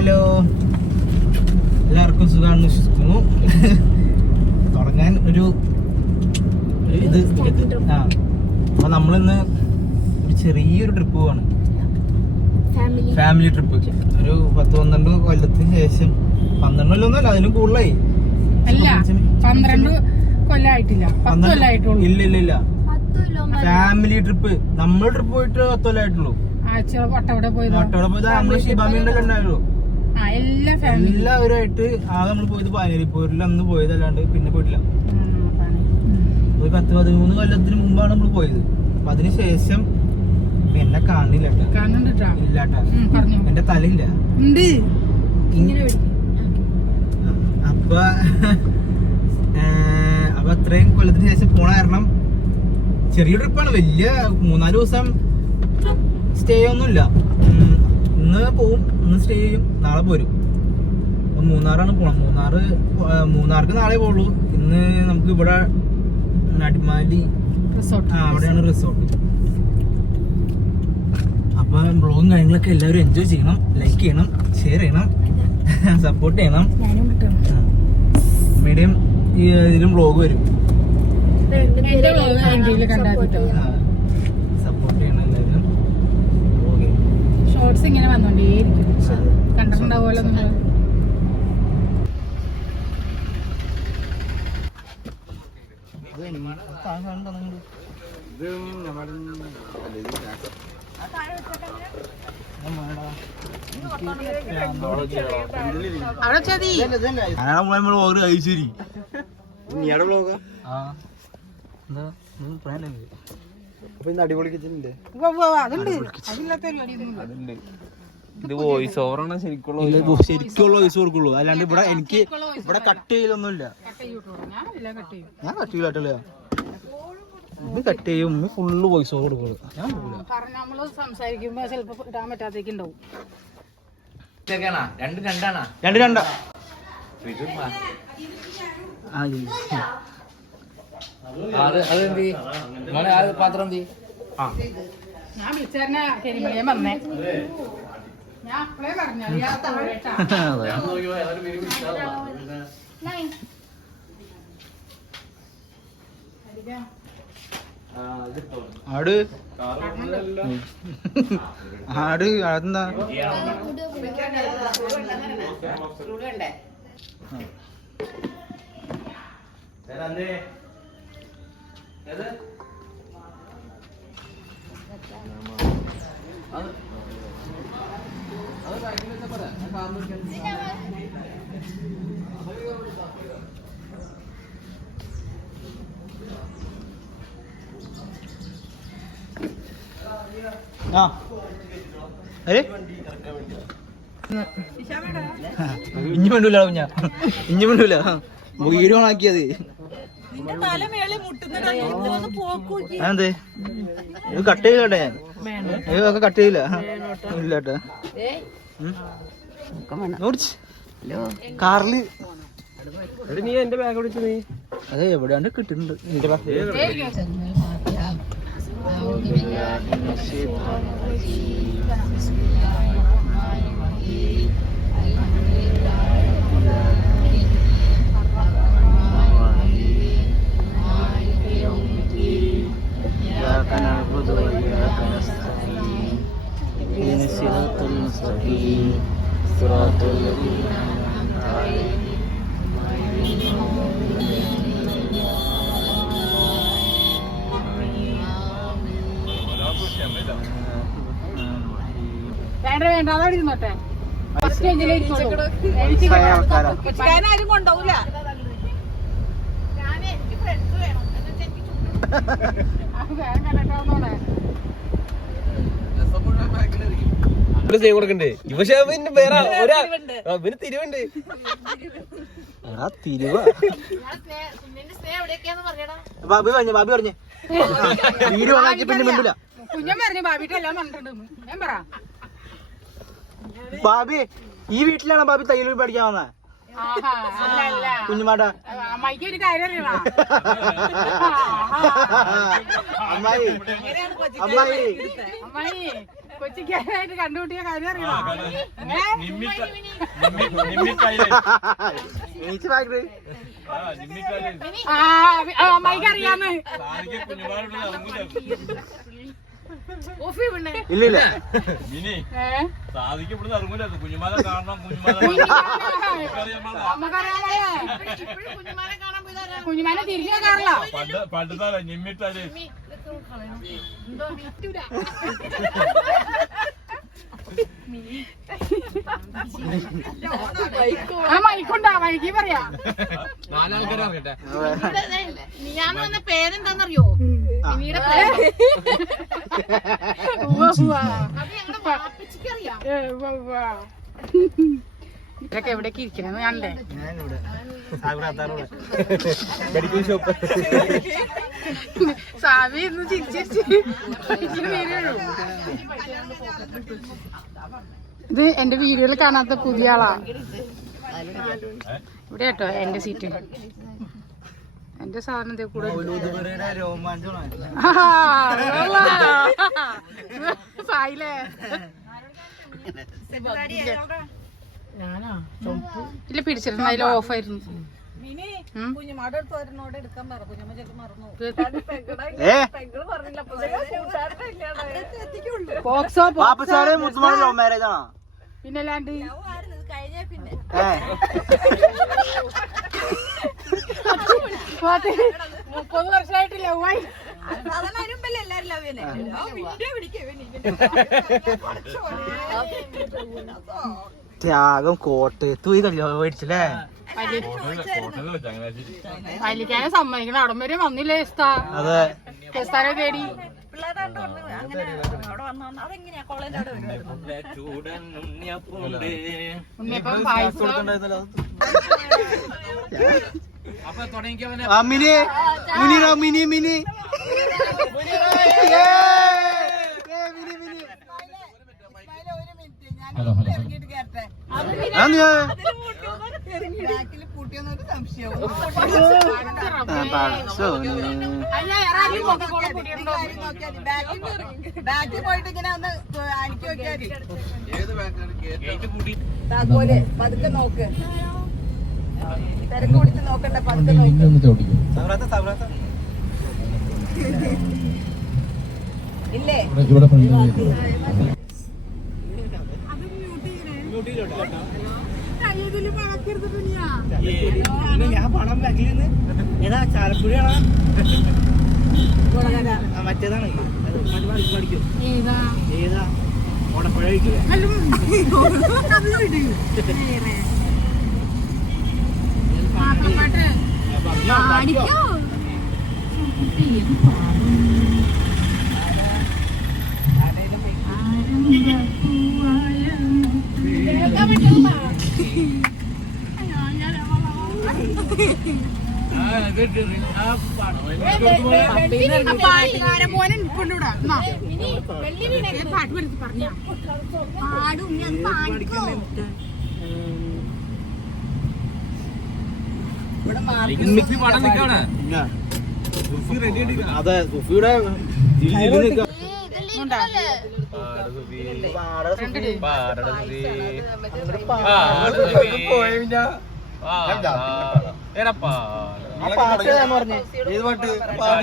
Hello, എല്ലാവർക്കും സുഖമാണെന്ന് വിശ്വസിക്കുന്നു. തുടങ്ങാൻ ഒരു ഇത് അപ്പൊ നമ്മളിന്ന് ഒരു ചെറിയൊരു ട്രിപ്പ് പോവാണ്. Family trip. ഒരു 10-12 കൊല്ലത്തിന് ശേഷം. 12 കൊല്ലമൊന്നുമല്ല, അതിനും കൂടുതലായി. 12 കൊല്ലമായിട്ടില്ല, 10 കൊല്ലമായിട്ടുള്ളൂ. ഇല്ല ഫാമിലി ട്രിപ്പ്. നമ്മൾ ട്രിപ്പ് പോയിട്ട് 10 കൊല്ലമായിട്ടുള്ളൂ. വട്ടവടെ പോയത് നമ്മള് ഷിബാമിന്റെ ഉണ്ടായുള്ളൂ. എല്ലാവരുമായിട്ട് ആകെ നമ്മൾ പോയത് പാനരിപ്പൂരിൽ അന്ന് പോയതല്ലാണ്ട് പിന്നെ പോയിട്ടില്ല. ഒരു 10-13 കൊല്ലത്തിന് മുമ്പാണ് നമ്മൾ പോയത്. അപ്പൊ അതിനുശേഷം എന്നെ കാണില്ല. ഇല്ലാട്ടാ, എന്റെ തലയില്ല. അപ്പൊ അത്രയും കൊല്ലത്തിന് ശേഷം പോണ കാരണം ചെറിയ ട്രിപ്പാണ്. വലിയ 3-4 ദിവസം സ്റ്റേ ഒന്നുമില്ല. ഇന്ന് പോവും, ഇന്ന് സ്റ്റേ ചെയ്യും, നാളെ പോരും. അപ്പൊ മൂന്നാറാണ് പോണം. മൂന്നാർക്ക് നാളെ പോകുള്ളൂ. ഇന്ന് നമുക്ക് ഇവിടെ അടിമാലി അവിടെയാണ് റിസോർട്ട്. അപ്പൊ ബ്ലോഗും കാര്യങ്ങളൊക്കെ എല്ലാവരും എൻജോയ് ചെയ്യണം, ലൈക്ക് ചെയ്യണം, ഷെയർ ചെയ്യണം, സപ്പോർട്ട് ചെയ്യണം. മീഡിയം ഇതിലും ബ്ലോഗ് വരും. സപ്പോർട്ട് ചെയ്യണം എല്ലാവരും. ഷോർട്സ് ഇങ്ങനെ വന്നോണ്ടേയിരിക്കും, കണ്ടിട്ടുണ്ടാവുമല്ലോ നമ്മള്. കഴിച്ചേരി അടിപൊളി കിച്ചണില്ലേ? ഇത് വോയിസ് ഓവറാണ് ശരിക്കുള്ള വോയിസ് കൊടുക്കുള്ളൂ. അല്ലാണ്ട് ഇവിടെ എനിക്ക് ഇവിടെ കട്ട് ചെയ്യലൊന്നുമില്ല. ഞാൻ കട്ട് ചെയ്യില്ല. ഇത് കട്ട് ചെയ്യും, ഫുള്ള് വോയിസ് ഓവർ കൊടുക്കുള്ളൂ. ഞാൻ നമ്മള് സംസാരിക്കുമ്പോ ചിലപ്പോ ഇടാൻ പറ്റാത്തേക്ക് ഉണ്ടാവും. രണ്ടാ പാത്രം ഞാൻ വിളിച്ചാ കരിമണിയാൻ വന്നേ. ഞാൻ അപ്പളേ പറഞ്ഞു ആട് അതെന്താ ഇഞ്ഞി വേണ്ടൂല കുഞ്ഞ, ഇഞ്ഞി വേണ്ടൂല. വീഡിയോ ഓണാക്കിയത് അതെന്തേ? ഇത് കട്ട് ചെയ്തോട്ടെ? ഇതൊക്കെ കട്ട് ചെയ്യില്ല. ഇല്ലാട്ടെ. കാറില് നീ എന്റെ ബാഗ് വിളിച്ചു. നീ അതെ എവിടെയാണ്ട് കിട്ടുന്നുണ്ട്. വേണ്ട അതവിടെ ഇരുന്നോട്ടെ. ആരും കൊണ്ടാവൂല. കൊടുക്കണ്ടേ? പക്ഷെ പിന്നെ വേറെ പിന്നെ തിരിവുണ്ട്. ബാബി പറഞ്ഞു വീഡിയോ ഓണാക്കി പിന്നെ മിണ്ടില്ല. കുഞ്ഞൻ പറഞ്ഞു ബാബിട്ട് എല്ലാം പറഞ്ഞിട്ടുണ്ട്. ഞാൻ പറ ബാബി, ഈ വീട്ടിലാണ് ബാബി തയ്യൽ പഠിക്കാൻ വന്നേ? കുഞ്ഞുമാട അമ്മായിക്ക് ഒരു കാര്യം അറിയണോ? അമ്മായി അമ്മായി അമ്മായി കൊച്ചിക്കാനായിട്ട് കണ്ടുപിട്ടിയ കാര്യം അറിയാം. അമ്മായിക്ക് അറിയാന്ന്. ഇല്ല ഇല്ല കുഞ്ഞുമാനെ തിരിച്ചു കാണാറില്ല. ആ മൈക്കുണ്ടാ മൈക്ക് പറയാ. ഞാൻ വന്ന പേരെന്താന്നറിയോ? മിനിയുടെ പേര് ഇതൊക്കെ എവിടേക്ക് ഇരിക്കണെന്ന് ഞാനല്ലേ സാവി ഇന്ന് ചിരിച്ചിരിച്ച് ഇത് എന്റെ വീഡിയോയിൽ കാണാത്ത പുതിയ ആളാ. ഇവിടെ കേട്ടോ എന്റെ സീറ്റ്. എന്റെ സാധനത്തെ കൂടെ സായിലേ ഞാനാ ഇല്ല പിടിച്ചിരുന്നു. അതിൽ ഓഫായിരുന്നു. പിന്നല്ലാണ്ട് 30 വർഷമായിട്ടില്ല. ത്യാഗം കോട്ടയത്ത് പോയി കല്യാണം മേടിച്ചല്ലേ. വലിക്കാനെ സമ്മതിക്കണം. അവിടെ വരെ വന്നില്ലേ അതെ സ്ഥാനം തേടി. ഉണ്ണിയപ്പം പായസം മിനി മിനി മിനി ബാക്കിൽ പോയിട്ട് ഇങ്ങനെ ഒന്ന് അടിക്കി നോക്കിയാൽ പതുക്കെ നോക്ക്. തിരക്ക് പിടിച്ച് നോക്കണ്ട, പതുക്കെ നോക്ക്. ഇല്ലേ ഞാൻ പണം ബാക്കിൽ ഏതാ ചാലക്കുടിയാണോ മറ്റേതാണ് പഠിക്കും ഏതാ ഓടപ്പുഴ അതെ സുഫിയുടെ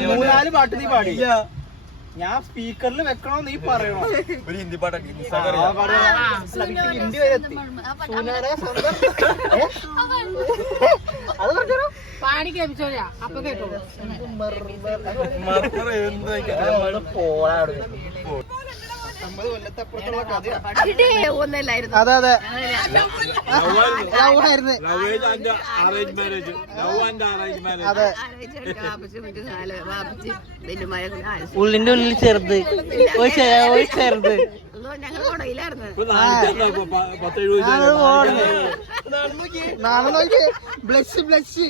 മൂന്നാല് പാട്ട് നീ പാടില്ല. ഞാൻ സ്പീക്കറിൽ വെക്കണോ നീ പറയണോ? ഒരു ഹിന്ദി പാട്ട് ഹിന്ദി വരെ എത്തി. അത് പറഞ്ഞോ പാടി കേൾപ്പിച്ചോരാ അപ്പൊ കേട്ടോ. അതെ അതെ ഉള്ളിന്റെ ഉള്ളിൽ ചെറുത് ചെറുത് നാളെ നോക്കി ബ്ലഷ് ബ്ലഷ്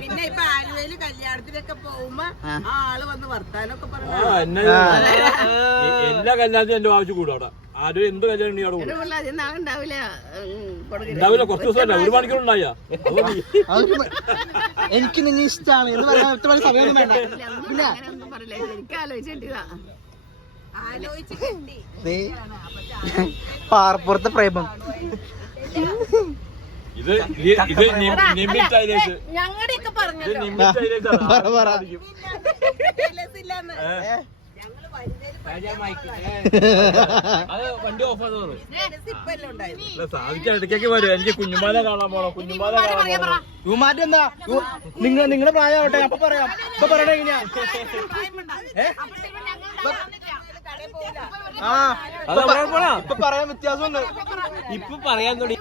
പിന്നെ ഇപ്പൊ ആലുവയില് കല്യാണത്തിനൊക്കെ പോകുമ്പോ ആള് വന്ന് വർത്താനൊക്കെ പറഞ്ഞു. എല്ലാ കല്യാണത്തിനും എന്റെ ആവശ്യം കൂടും അവിടെ. ആരും എന്ത് കല്യാണം ഉണ്ടാവില്ല കുറച്ച് ദിവസം 1 മണിക്കൂർ ഉണ്ടായ എനിക്ക് നിന്നെ ഇഷ്ടമാണ് എന്ന് പറയാൻ എത്ര സമയമൊന്നും വേണ്ട. പിന്നെ പാറപ്പുറത്തെ പ്രേമം ഇത് ഞങ്ങളുടെയൊക്കെ പറഞ്ഞല്ലോ പറ വണ്ടി ഓഫ് സാധിക്കാൻ ഇടയ്ക്കൊക്കെ വരും. എനിക്ക് കുഞ്ഞുമാല കാണാൻ പോണം. കുഞ്ഞുമാല കാണാൻ പോണം. യുമാറ്റം എന്താ നിങ്ങളുടെ പ്രായമാവട്ടെ അപ്പൊ പറയാം. ഇപ്പൊ പറയണ എങ്ങനെയാ? ഇപ്പൊ പറയാൻ വ്യത്യാസമുണ്ട്. ഇപ്പൊ പറയാൻ തുടങ്ങി.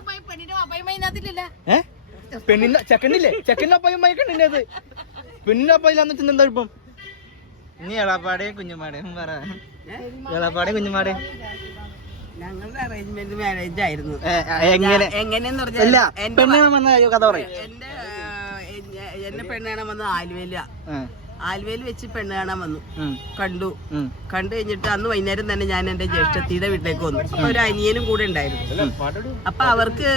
പെണ്ണിന്റെ ചെക്കനില്ലേ? ചെക്കൻ്റെ അപ്പയും മയക്കണ്ണിന്റെ അത് പെണ്ണിന്റെ അപ്പയില്ലാന്ന് വെച്ചാൽ എന്താ ഇപ്പം? ഇനി എളാപ്പാടേയും കുഞ്ഞുമാടേയും പറ. എളാപ്പാടേയും കുഞ്ഞുമാടേയും ഞങ്ങളുടെ അറേഞ്ച്മെന്റ് മാരേജ് ആയിരുന്നു. എങ്ങനെയെന്ന് അല്ല പറഞ്ഞാൽ പെണ്ണാണ് വന്ന കഥ പറയാം. എന്നെ പെണ്ണ് കാണാൻ വന്നത് ആലുവയിൽ വെച്ച് പെണ്ണ് കാണാൻ വന്നു. കണ്ടു കഴിഞ്ഞിട്ട് അന്ന് വൈകുന്നേരം തന്നെ ഞാൻ എന്റെ ജ്യേഷ്ഠത്തിയുടെ വീട്ടിലേക്ക് വന്നു. അപ്പൊ ഒരു അനിയനും കൂടെ ഉണ്ടായിരുന്നു. അപ്പൊ അവർക്ക്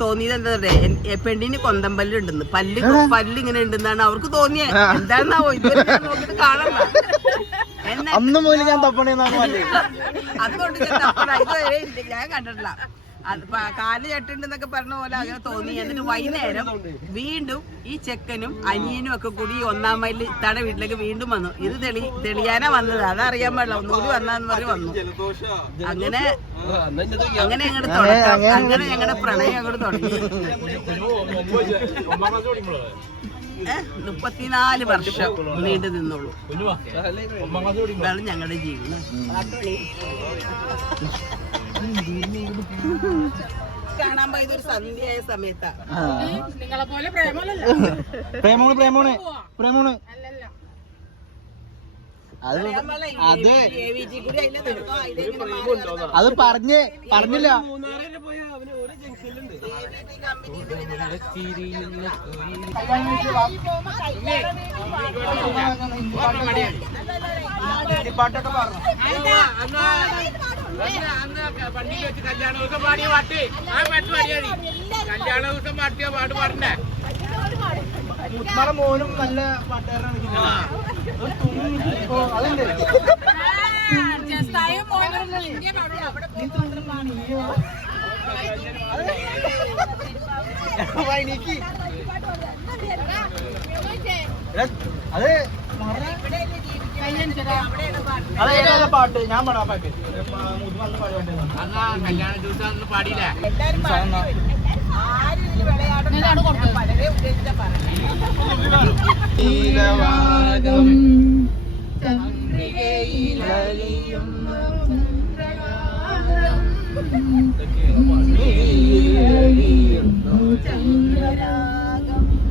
തോന്നിയത് എന്താ പറയാ, പെണ്ണിന് കൊന്തമ്പല്ലുണ്ടെന്ന്, പല്ല് ഇങ്ങനെ ഉണ്ടെന്നാണ് അവർക്ക് തോന്നിയത്. എന്താണെന്നാവോ ഇതുവരെ നോക്കിട്ട് കാണണ്ട. അന്ന് മുതൽ ഞാൻ തപ്പണേന്നാണ് അതുകൊണ്ട് ഞാൻ തപ്പണ ഇതുവരെ ഞാൻ കണ്ടിട്ടില്ല. കാല് ചട്ടുണ്ടെന്നൊക്കെ പറഞ്ഞ പോലെ അങ്ങനെ തോന്നി. എന്നിട്ട് വൈകുന്നേരം വീണ്ടും ഈ ചെക്കനും അനിയനും ഒക്കെ കൂടി 1-ാം മൈലിൽ ഇത്താടെ വീട്ടിലേക്ക് വീണ്ടും വന്നു. ഇത് തെളിയാനാ വന്നത്, അതറിയാൻ പാടില്ല. ഒന്നുകൂടി വന്നാന്ന് പറഞ്ഞ് വന്നു. അങ്ങനെ ഞങ്ങളുടെ തുടക്കം, അങ്ങനെ ഞങ്ങളുടെ പ്രണയം അങ്ങോട്ട് തുടങ്ങി. 34 വർഷം നീണ്ടു നിന്നുള്ളൂ ഇതാണ് ഞങ്ങളുടെ ജീവിതം. കാണാൻ പോയത് ഒരു സന്ധ്യയായ സമയത്താ. നിങ്ങളെ പോലെ പ്രേമല്ലോ. പ്രേമോണ് അത് പറഞ്ഞില്ല. പാട്ടൊക്കെ പറഞ്ഞു വണ്ടിയിൽ വെച്ച് കല്യാണ ദിവസം പാടിയ പാട്ട് ആ പാട്ട് പാടിയാതി. കല്യാണ ദിവസം പാട്ടിയ പാട്ട് പാടണ്ടേ? മുത്തുമാറ മോനും നല്ല പാട്ടുകാരനാണ്. അത് പാട്ട് ഞാൻ പാടാ പാട്ട് കല്യാണ ദിവസം ഒന്നും പാടിയില്ല.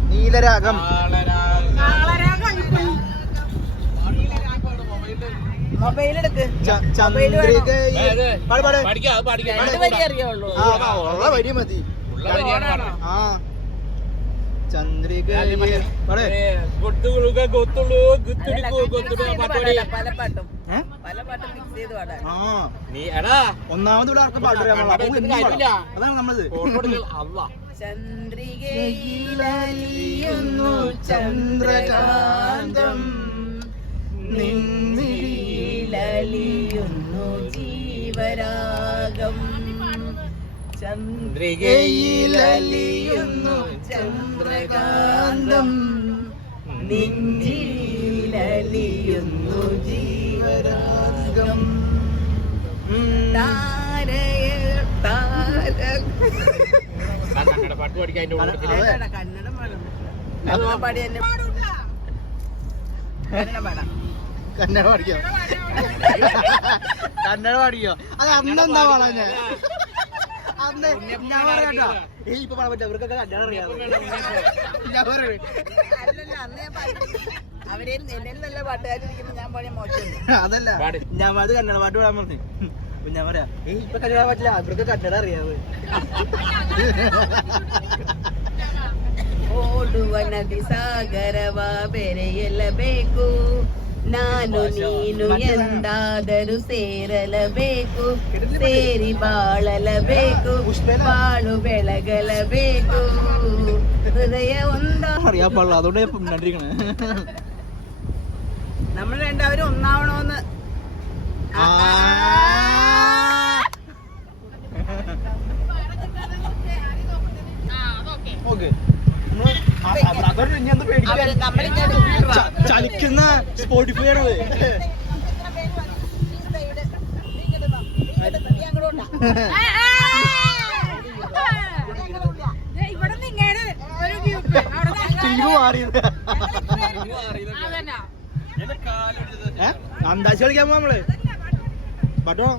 നീലരാഗം മൊബൈലെടുക്ക്. അറിയുള്ളൂ. വരി മതി. ചന്ദ്രിക പല പാട്ടും മിക്സ് ചെയ്ത് പാടാൻ. ഒന്നാമത് ഇവിടെ ആർക്കും പാട്ട് അതാണ് നമ്മളത്. ചന്ദ്രികയിലലിയുന്നു ചന്ദ്രകാന്തം, നിന്നിലലിയുന്നു ജീവരാഗം. ചന്ദ്രികയിലലിയുന്നു ചന്ദ്രകാന്തം, നെഞ്ചിലലിയുന്നു ജീവരാഗം. പാട്ട് പഠിക്കാൻ കന്നഡം പാടി എന്നെ കന്നഡം പാടാം. കന്നഡ പാടിക്കോ? കന്നഡ പാടിക്കോ? അത് അന്നെന്താ പാടാൻ ഞാൻ അന്ന് ഞാൻ പറയാട്ടോ. ഇപ്പൊ പാടാൻ പറ്റും, ഇവർക്കൊക്കെ കന്നഡ അറിയാം. ഞാൻ പറയണേ അവരെ എന്നെ നല്ല പാട്ടുകാരിരിക്കുമ്പോ ഞാൻ പാടിയ മോശം. അതല്ല, ഞാൻ അത് കന്നഡ പാട്ട് പാടാൻ പറഞ്ഞു. അപ്പൊ ഞാൻ പറയാ ഇപ്പൊ കന്നഡ പറ്റില്ല, അവർക്ക് കന്നഡ അറിയാവ്. ಓಡುವ ನದಿ ಸಾಗರವ ಬೆರೆಯಲೇಬೇಕು, ನಾನು ನೀನು ಎಂದಾದರೂ ಸೇರಲಬೇಕು, ಸೇರಿ ಬಾಳಲಬೇಕು, ಬಾಳು ಬೆಳಗಲಬೇಕು, ഹൃദയ അറിയാൻ പാടില്ല, അതുകൊണ്ട് നണ്ടിരിക്കണേ. നമ്മൾ രണ്ടാവരും ഒന്നാവണോന്ന്. ചലിക്കുന്ന സ്പോട്ടിഫൈ ആണത്. അന്താശി കളിക്കാൻ പോവാ നമ്മള്. പാട്ടോ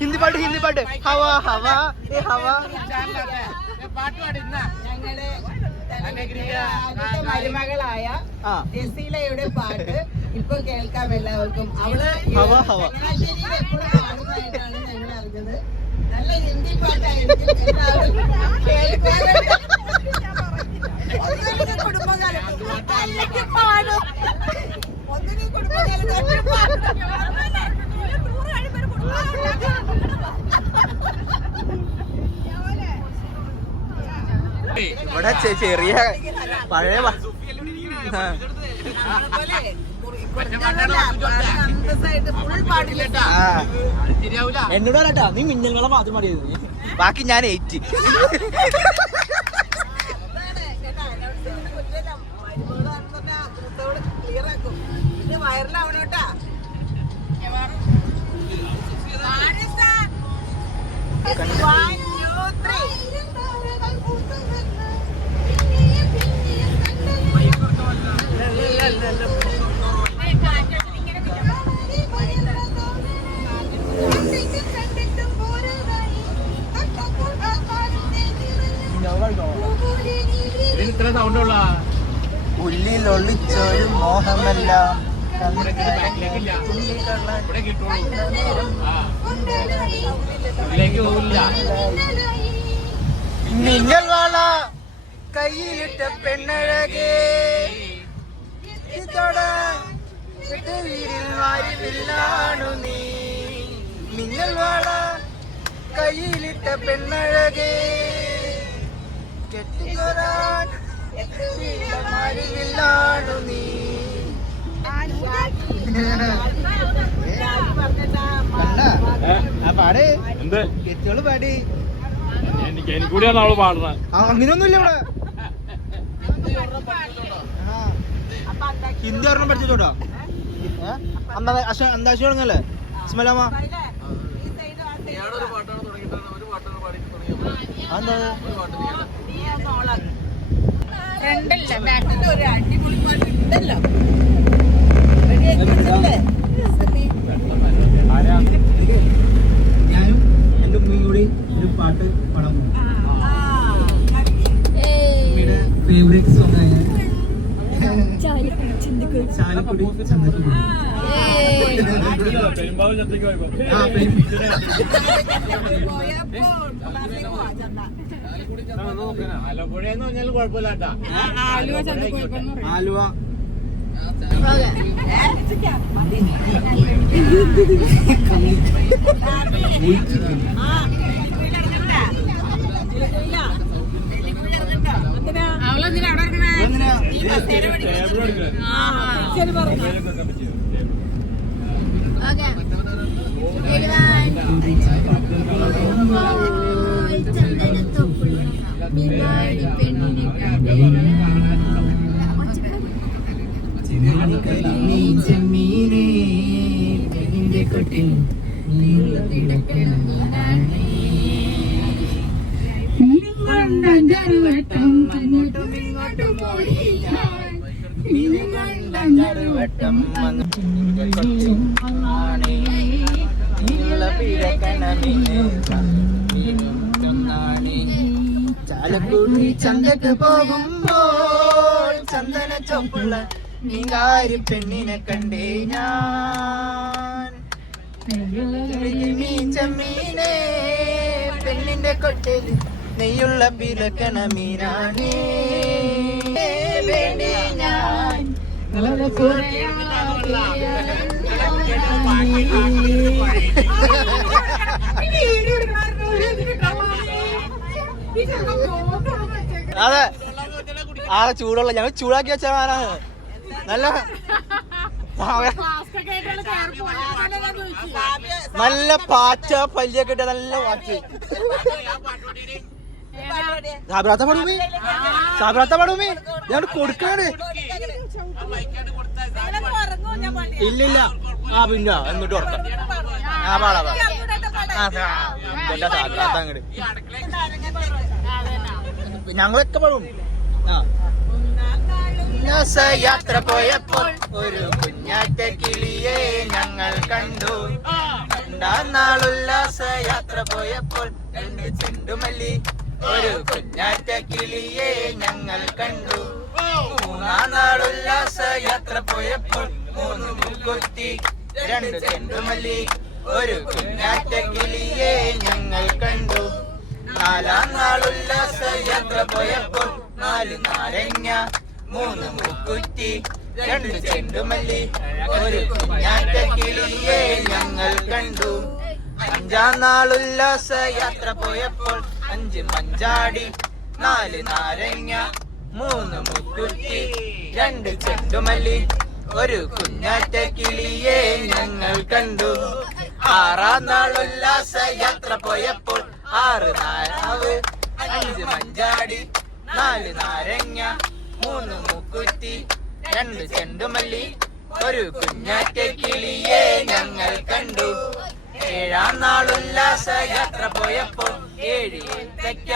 ഹിന്ദി പാട്ട് ഹവാ ഹവാ ഹവാ. മരുമകളായ ജസീലയുടെ പാട്ട് ഇപ്പൊ കേൾക്കാം എല്ലാവർക്കും. അവള് ചങ്ങനാശ്ശേരിയിൽ എപ്പോഴും പാടുന്നതായിട്ടാണ് ഞങ്ങൾ അറിഞ്ഞത്. നല്ല ഹിന്ദി പാട്ടായിരിക്കും എല്ലാവരും കേൾക്കാറുണ്ട്. കുടുംബകാലം പാടും, ഒന്നിനും കുടുംബകാലം പാടും. ഇവിടെ ചെറിയ പഴയ എന്നോട് പറയട്ടാ, നീ മിന്നങ്ങളെ മാത്രം മതിയത്, ബാക്കി ഞാൻ 8. വയറിലാവണോട്ടാ. ഇത്ര സൗണ്ടുള്ള ഉള്ളിലൊളിച്ചൊരു മോഹമെല്ലാം മിന്നൽ വാള കയ്യിലിട്ട പെണ്ണഴകേ, വീരിലാണു നീ. മിന്നൽ വാള കയ്യിലിട്ട പെണ്ണഴകേ, കെട്ടിക്കൊരാൻ മാരിവില്ലാണു നീ. പാടേ എന്ത് കെട്ടിയോള് പാടി. എനിക്കൂടിയാണ് അവള് പാടുന്നത്. അങ്ങനെയൊന്നുമില്ല ഇവിടെ. ഹിന്ദി ഒരെണ്ണം പഠിച്ചോട്ടോ. അന്താശി തുടങ്ങല്ലേ സ്മലാമ? ഒരു അടിപൊളി പാട്ടുണ്ടല്ലോ. ഞാനും എന്റെ ഉമ്മയും കൂടി ഒരു പാട്ട് പാടാൻ പോകും. ഉമ്മയുടെ ഫേവറേറ്റ് സോങ് ആയ ചാലക്കുടി ചന്തക്കുടി. പെരുമ്പാവൂർ ചന്തയ്ക്ക് പോയപ്പോ ആലപ്പുഴയെന്ന് പറഞ്ഞാൽ കുഴപ്പമില്ല കേട്ടാ. ആലുവ അവളെന്തിനാ അവിടെ ഇറങ്ങണേ? ശരി പറഞ്ഞു. വട്ടം അങ്ങോട്ടും ഇങ്ങോട്ടും ഓടിയില്ല. വട്ടം ചാലക്കുടി ചന്തക്ക് പോകുമ്പോൾ ചന്ദന ചൊപ്പുള്ള നീങ്കാരി പെണ്ണിനെ കണ്ടേ ഞാൻ. ചെമ്മീനെ പെണ്ണിന്റെ കൊട്ടയിൽ നെയ്യുള്ള പിറക്കണ മീനാണേ. വേണ്ടി ഞാൻ അതെ ആ ചൂടുള്ള ഞങ്ങൾ ചൂടാക്കി വെച്ച മാനാണ് നല്ല നല്ല പാറ്റ പല്ലിയൊക്കെ ഇട്ട നല്ല വാച്ച് സാബിറാത്ത പടൂമേ സാബിറാത്ത പടൂമേ ഞാൻ കൊടുക്കാണ് ഇല്ലില്ല ആ പിന്നെ എന്നിട്ട് ഓർക്കാം ആ പാടാ സാബിറാത്ത അങ്ങോട്ട് ഞങ്ങളൊക്കെ പാടും ആ യാത്ര പോയപ്പോൾ ഒരു കുഞ്ഞാറ്റ കിളിയെ ഞങ്ങൾ കണ്ടു നാളുല്ലാസ യാത്ര പോയപ്പോൾ 2 ചെണ്ടുമല്ലി ഒരു കുഞ്ഞാറ്റ കിളിയെ ഞങ്ങൾ കണ്ടു 3 നാളുല്ലാസ യാത്ര പോയപ്പോൾ 3 മുക്കുറ്റി 2 ചെണ്ടുമല്ലി ഒരു കുഞ്ഞാറ്റ കിളിയെ ഞങ്ങൾ കണ്ടു 4 നാളുല്ലാസ യാത്ര പോയപ്പോൾ 4 നാരങ്ങ 3 മുക്കുറ്റി 2 ചെണ്ടുമല്ലി ഒരു കുഞ്ഞാറ്റ കിളിയെ ഞങ്ങൾ കണ്ടു 5 നാളുല്ലാസ യാത്ര പോയപ്പോൾ 5 മഞ്ചാടി 4 നാരങ്ങ 3 മുക്കുറ്റി 2 ചെണ്ടുമല്ലി ഒരു കുഞ്ഞാറ്റ കിളിയെ ഞങ്ങൾ കണ്ടു 6 നാളുല്ലാസ യാത്ര പോയപ്പോൾ 6 നാരാവ് 5 മഞ്ചാടി 4 നാരങ്ങ 3 മുക്കുറ്റി 2 ചെണ്ടുമല്ലി ഒരു കുഞ്ഞാറ്റ കിളിയെ ഞങ്ങൾ കണ്ടു 7 നാളുല്ലാസ യാത്ര പോയപ്പോൾ 7 ഏത്തയ്ക്ക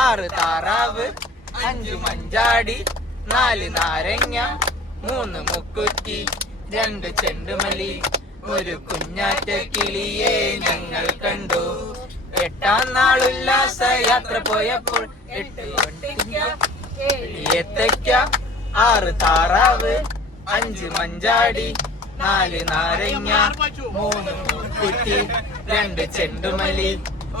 6 താറാവ് 5 മഞ്ചാടി 4 നാരങ്ങ 3 മുക്കുറ്റി 2 ചെണ്ടുമല്ലി ഒരു കുഞ്ഞാറ്റ കിളിയെ ഞങ്ങൾ കണ്ടു 8 നാളുല്ലാസ യാത്ര പോയപ്പോൾ 8 ഏത്തയ്ക്ക 6 താറാവ് 5 മഞ്ചാടി 4 നാരങ്ങ 3 മുക്കുറ്റി 2 ചെണ്ടുമല്ലി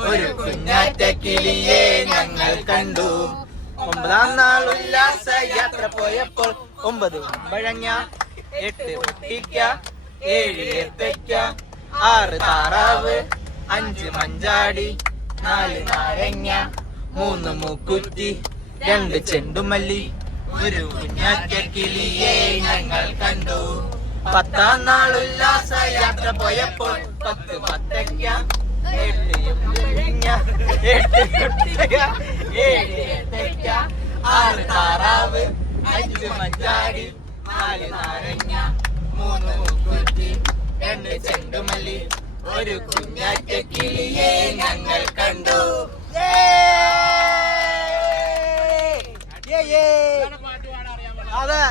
ഒരു കുഞ്ഞാറ്റ കിളിയെ ഞങ്ങൾ കണ്ടു 9 നാളുല്ലാസ യാത്ര പോയപ്പോൾ 9 കുമ്പഴങ്ങ 8 ഒട്ടിക്ക 7 ഏത്തയ്ക്ക 6 താറാവ് 5 മഞ്ചാടി 4 നാരങ്ങ 3 മുക്കുറ്റി 2 ചെണ്ടുമല്ലി ഒരു കുഞ്ഞാറ്റ കിളിയെ ഞങ്ങൾ കണ്ടു 10 നാളുല്ലാസ യാത്ര പോയപ്പോൾ 10 മത്തയ്ക്ക 8 കുമ്പഴങ്ങ 8 ഒട്ടിക്ക 7 ഏത്തയ്ക്ക 6 താറാവ് 5 മഞ്ചാടി 4 നാരങ്ങ 3 മുക്കുറ്റി 2 ചെണ്ടുമല്ലി ഒരു കുഞ്ഞാറ്റ കിളിയെ ഞങ്ങൾ കണ്ടു അതെ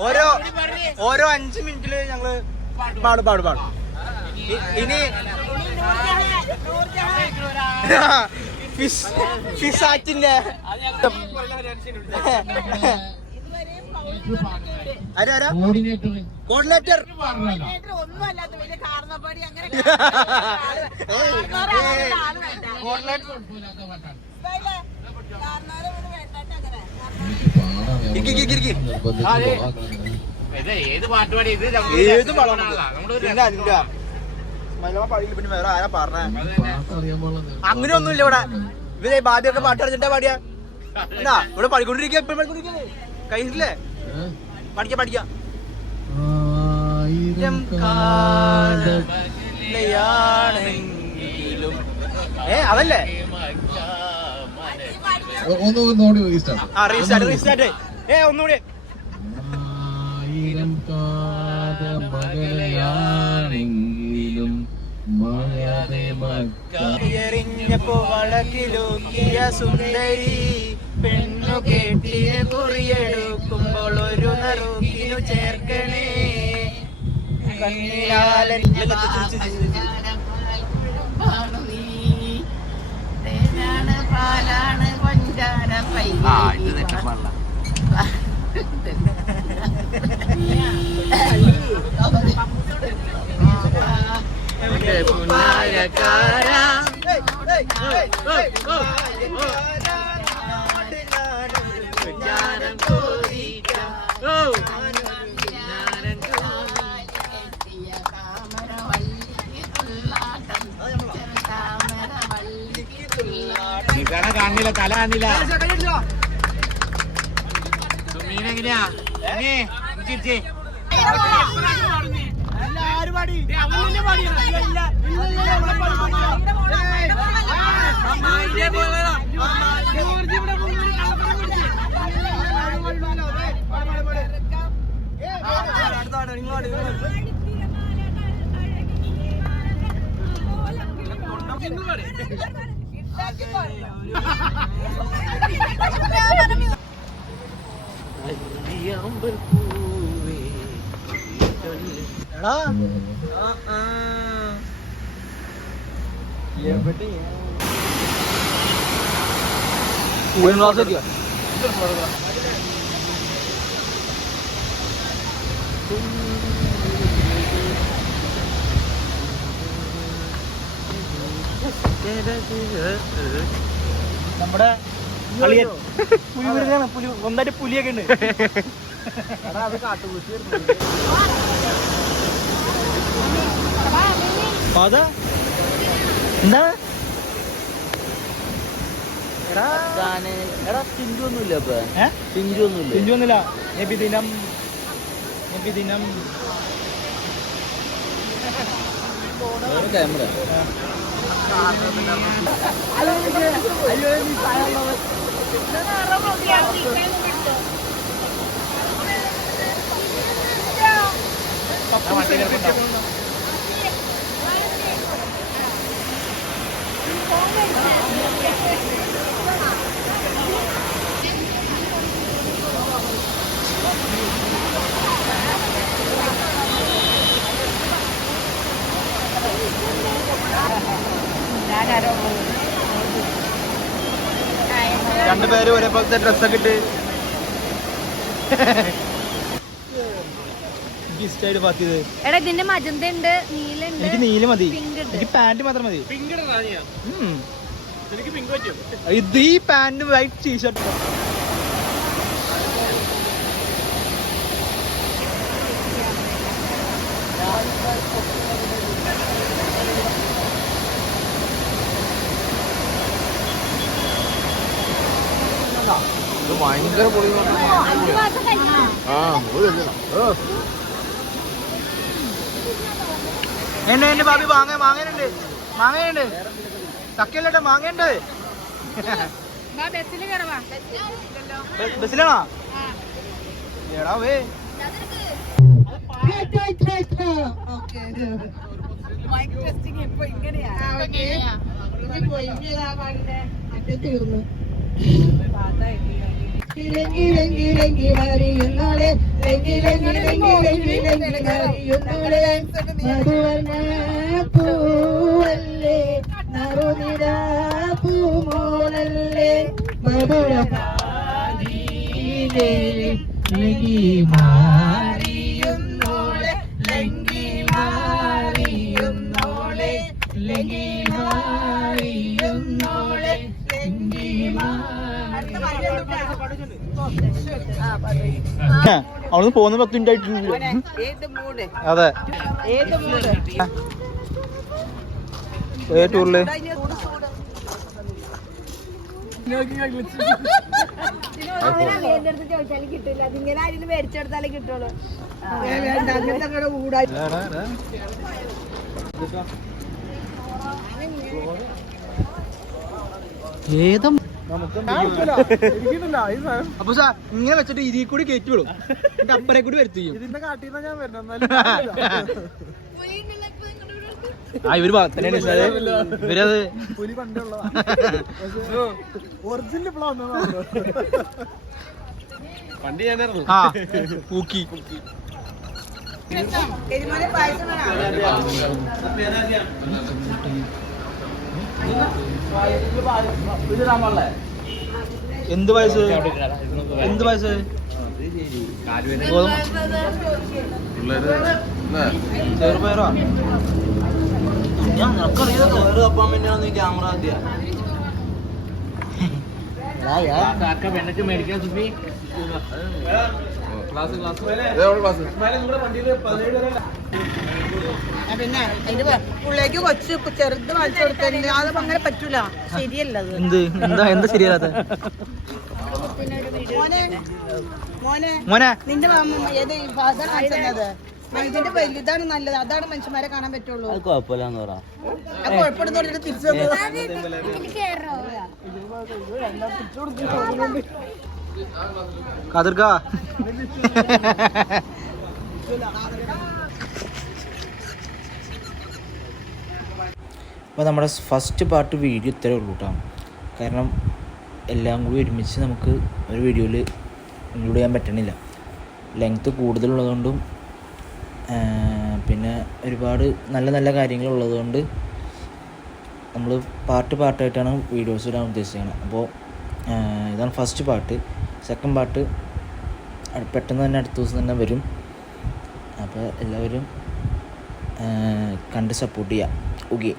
ഓരോ 5 മിനിറ്റില് ഞങ്ങള് പാടും ഇനി ഫിഷാറ്റിന്റെ കോർഡിനേറ്റർ ഒന്നുമല്ലാത്ത വലിയ കാരണപ്പാടി അങ്ങനെ ഏത് പാട്ട് പാടി ഇത് ഏത് പിന്നെ വേറെ ആരാ പറഞ്ഞ അങ്ങനെ ഒന്നുമില്ല ഇവിടെ ഇവരെ ബാബിയൊക്കെ പാട്ട് കളിച്ചിട്ടാ പാടിയാ എന്നാ ഇവിടെ പഠിക്കൊണ്ടിരിക്കുക എപ്പോഴും പഠിക്കൊണ്ടിരിക്കേ കഴിഞ്ഞില്ലേ പഠിക്കാം അതല്ലേ റീസ്റ്റാർട്ട് ഒന്നുകൂടി എറിഞ്ഞപ്പോ വളക്കിലൂക്കിയ സുന്ദരി പെണ്ണു കേട്ടിന് കുറിയെടുക്കുമ്പോൾ ഒരു നറുക്കിനു ചേർക്കണേ കണ്ണിലാലൻ പാലാണ് പഞ്ചാര കല കാണില്ല. മീനെങ്ങനെയാ ചിരിച്ചേ നമ്മുടെ പുലി ഒന്നായിട്ട് പുലിയൊക്കെ ഉണ്ട്. അതാ എന്താണ് ചിഞ്ചൊന്നുമില്ല ചിഞ്ചൊന്നുമില്ല. നബിദിനം ക്യാമറ രണ്ടുപേര് ഒരേപോലത്തെ ഡ്രസ്സൊക്കെ ഇട്ട് ഇഷ്ടായിട്ട് പാത്തിയത്. എടാ ഇതിന്റെ മജന്ത ഉണ്ട്, നീലുണ്ട്, എനിക്ക് നീല മതി, പിങ്ക് ഉണ്ട്. എനിക്ക് പാന്റ് മാത്രം മതി. എനിക്ക് പിങ്ക് പറ്റും. ഇത് ഈ പാന്റ് വൈറ്റ് ടീഷർട്ട്. ഭയങ്കര പൊളി. 5 മാസം കഴിഞ്ഞു. എന്റെ ഭാബി മാങ്ങയുണ്ട് ചക്കയല്ലേട്ടാ മാങ്ങയുണ്ട്. ബസ്സിൽ കയറവാ. ബസ്സിലാണോ? എടാ വേ പൂവല്ലേ നറുനിര പൂമോളല്ലേ മധുരമാരിയിലേ ലങ്കി മാറിയുന്നോളെ ലങ്കി മാറിയുന്നോളെ ലങ്കി മാറിയുന്നോളെ ലങ്കി അവിടുന്ന് പോകുന്ന 10 മിനിറ്റ് ആയിട്ടില്ല. ഏത് മൂഡ് അതെ ഏത് മൂഡ് ടൂറില് ചോദിച്ചാലും കിട്ടില്ല, അതിങ്ങനെ ആരെങ്കിലും മേടിച്ചെടുത്താലേ കിട്ടുള്ളൂ. ഏതാ അപ്പൊ സാർ ഇങ്ങനെ വെച്ചിട്ട് ഇതിൽ കൂടി കയറ്റി വിടും, എന്നിട്ട് അപ്പറെ കൂടി വരുത്തിക്കും. ആ ഇവര് തന്നെയാണ് ഇവരത് വണ്ടി ഞാനായിരുന്നു. ആ പൂക്കി എന്ത് വയസ്സ് ചെറുപയറോ? ഞാൻ നിനക്കറിയാം അപ്പം പിന്നെ ക്യാമറ കാക്ക വെണ്ണക്ക് മേടിക്കാൻ സുപ്പി പിന്നെ അതിന്റെ പുള്ളിലേക്ക് കൊച്ചു ചെറുത് വലിച്ചു കൊടുക്കല് അതൊന്നും അങ്ങനെ പറ്റൂല, ശരിയല്ല അത്. എന്താ ശരിയാകാത്ത മോനെ മോനെ നിന്റെ ഏത് ഫാദർ കാണിച്ചത് ഇതിന്റെ വലുതാണ് നല്ലത്, അതാണ് മനുഷ്യന്മാരെ കാണാൻ പറ്റുള്ളൂ. അത് കുഴപ്പമില്ലാന്ന് പറ. അത് കുഴപ്പമെന്ന് പറഞ്ഞിട്ട് തിരിച്ചു കാതിർക്കാ അപ്പോൾ നമ്മുടെ ഫസ്റ്റ് പാർട്ട് വീഡിയോ ഇത്രേ ഉള്ളൂ കേട്ടോ. കാരണം എല്ലാം കൂടി ഒരുമിച്ച് നമുക്ക് ഒരു വീഡിയോയിൽ ഇൻക്ലൂഡ് ചെയ്യാൻ പറ്റണില്ല. ലെങ്ത്ത് കൂടുതലുള്ളതുകൊണ്ടും പിന്നെ ഒരുപാട് നല്ല നല്ല കാര്യങ്ങളുള്ളതുകൊണ്ട് നമ്മൾ പാർട്ടായിട്ടാണ് വീഡിയോസ് ഇടാൻ ഉദ്ദേശിക്കുന്നത്. അപ്പോൾ ഇതാണ് ഫസ്റ്റ് പാർട്ട്. സെക്കൻഡ് പാർട്ട് പെട്ടെന്ന് തന്നെ അടുത്ത ദിവസം തന്നെ വരും. അപ്പോൾ എല്ലാവരും കണ്ട് സപ്പോർട്ട് ചെയ്യുക. ഓക്കെ.